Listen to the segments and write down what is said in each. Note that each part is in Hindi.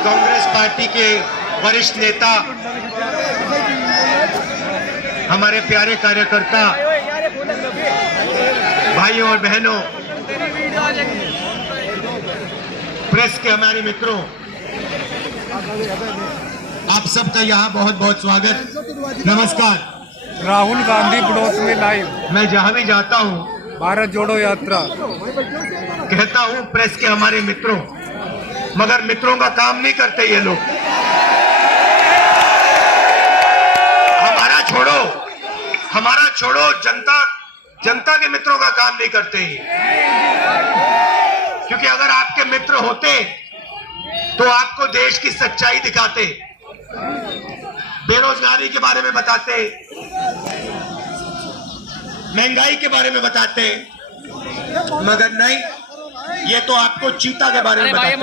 कांग्रेस पार्टी के वरिष्ठ नेता, हमारे प्यारे कार्यकर्ता, भाइयों और बहनों, प्रेस के हमारे मित्रों, आप सबका यहाँ बहुत बहुत स्वागत, नमस्कार। राहुल गांधी पड़ोस में लाइव। मैं जहाँ भी जाता हूँ भारत जोड़ो यात्रा कहता हूँ प्रेस के हमारे मित्रों, मगर मित्रों का काम नहीं करते ये लोग। हमारा छोड़ो, जनता के मित्रों का काम नहीं करते ही। क्योंकि अगर आपके मित्र होते तो आपको देश की सच्चाई दिखाते, बेरोजगारी के बारे में बताते, महंगाई के बारे में बताते, मगर नहीं, ये तो आपको चीता के बारे में बताते हैं।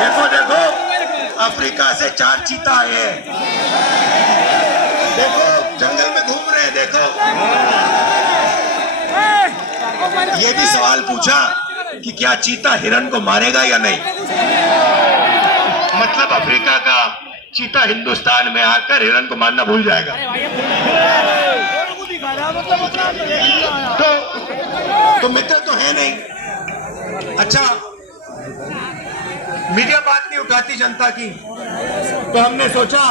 देखो अफ्रीका से 4 चीता आए हैं, देखो जंगल में घूम रहे हैं। देखो ये भी सवाल पूछा कि क्या चीता हिरन को मारेगा या नहीं। मतलब अफ्रीका का चीता हिंदुस्तान में आकर हिरन को मारना भूल जाएगा। तो मित्र तो है नहीं। अच्छा, मीडिया बात नहीं उठाती जनता की, तो हमने सोचा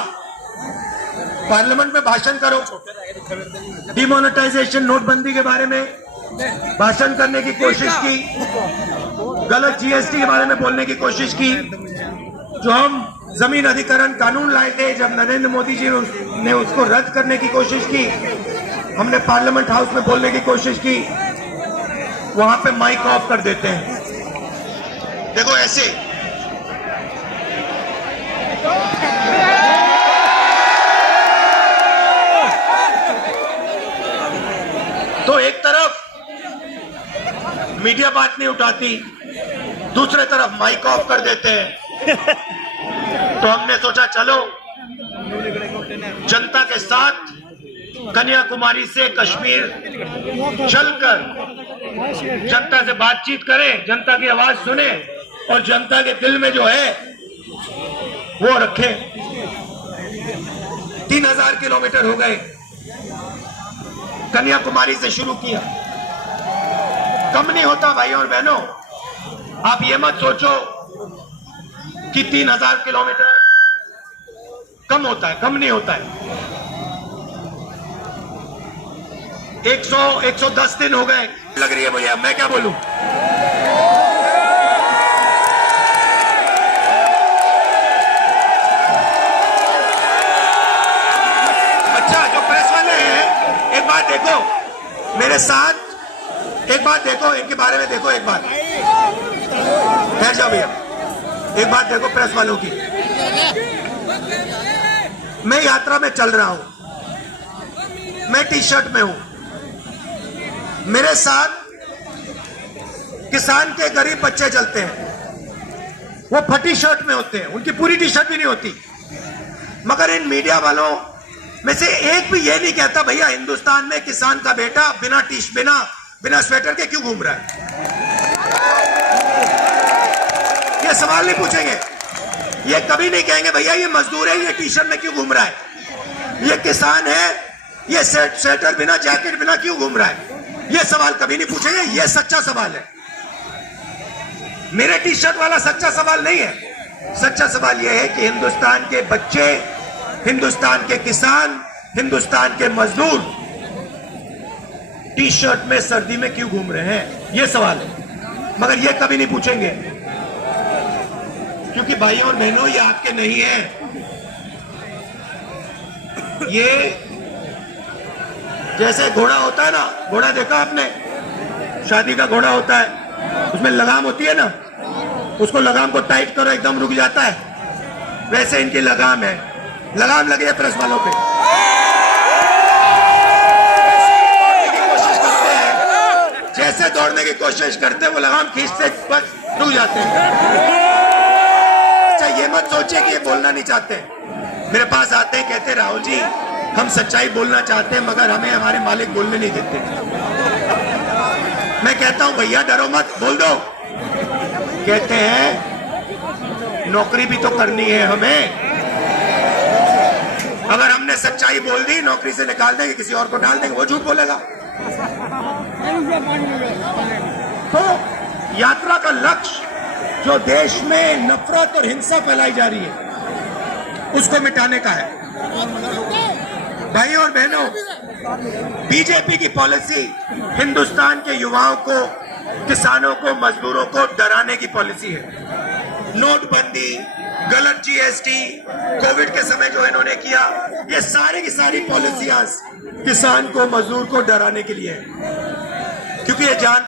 पार्लियामेंट में भाषण करो, डिमोनेटाइजेशन नोटबंदी के बारे में भाषण करने की कोशिश की, गलत जीएसटी के बारे में बोलने की कोशिश की। जो हम जमीन अधिग्रहण कानून लाए थे, जब नरेंद्र मोदी जी ने उसको रद्द करने की कोशिश की, हमने पार्लियामेंट हाउस में बोलने की कोशिश की, वहां पे माइक ऑफ कर देते हैं। देखो ऐसे तो एक तरफ मीडिया बात नहीं उठाती, दूसरे तरफ माइक ऑफ कर देते हैं। तो हमने सोचा चलो जनता के साथ कन्याकुमारी से कश्मीर चलकर जनता से बातचीत करें, जनता की आवाज सुने और जनता के दिल में जो है वो रखें। 3000 किलोमीटर हो गए, कन्याकुमारी से शुरू किया, कम नहीं होता भाइयों और बहनों। आप ये मत सोचो कि 3000 किलोमीटर कम होता है, कम नहीं होता है। 110 दिन हो गए लग रही है मुझे, मैं क्या बोलूं। अच्छा, जो प्रेस वाले हैं, एक बात देखो मेरे साथ, एक बात देखो इनके बारे में, देखो एक बात, ठहर जाओ भैया, एक बात देखो प्रेस वालों की। मैं यात्रा में चल रहा हूं, मैं टी शर्ट में हूं, मेरे साथ किसान के गरीब बच्चे चलते हैं, वो फटी शर्ट में होते हैं, उनकी पूरी टी शर्ट भी नहीं होती। मगर इन मीडिया वालों में से एक भी ये नहीं कहता भैया हिंदुस्तान में किसान का बेटा बिना स्वेटर के क्यों घूम रहा है। ये सवाल नहीं पूछेंगे, ये कभी नहीं कहेंगे भैया ये मजदूर है, ये टी शर्ट में क्यों घूम रहा है, ये किसान है, ये स्वेटर बिना जैकेट बिना क्यों घूम रहा है। ये सवाल कभी नहीं पूछेंगे, ये सच्चा सवाल है। मेरे टी शर्ट वाला सच्चा सवाल नहीं है। सच्चा सवाल यह है कि हिंदुस्तान के बच्चे, हिंदुस्तान के किसान, हिंदुस्तान के मजदूर टी शर्ट में सर्दी में क्यों घूम रहे हैं, यह सवाल है। मगर यह कभी नहीं पूछेंगे, क्योंकि भाइयों और बहनों ये आपके नहीं है। ये जैसे घोड़ा होता है ना, घोड़ा देखा आपने, शादी का घोड़ा होता है, उसमें लगाम होती है ना, उसको लगाम को टाइट करो एकदम रुक जाता है, वैसे इनकी लगाम है। लगाम लगे है प्रेस वालों पे, कोशिश करते हैं, जैसे दौड़ने की कोशिश करते हैं वो लगाम खींचते बस रुक जाते हैं। अच्छा, ये मत सोचिए कि ये बोलना नहीं चाहते, मेरे पास आते हैं, कहते राहुल जी हम सच्चाई बोलना चाहते हैं मगर हमें हमारे मालिक बोलने नहीं देते। मैं कहता हूं भैया डरो मत, बोल दो। कहते हैं नौकरी भी तो करनी है हमें। अगर हमने सच्चाई बोल दी, नौकरी से निकाल देंगे, किसी और को डाल देंगे, वो झूठ बोलेगा। तो यात्रा का लक्ष्य जो देश में नफरत और हिंसा फैलाई जा रही है उसको मिटाने का है। भाइयों और बहनों, बीजेपी की पॉलिसी हिंदुस्तान के युवाओं को, किसानों को, मजदूरों को डराने की पॉलिसी है। नोटबंदी, गलत जीएसटी, कोविड के समय जो इन्होंने किया, ये सारी की सारी पॉलिसियां किसान को, मजदूर को डराने के लिए है, क्योंकि ये जान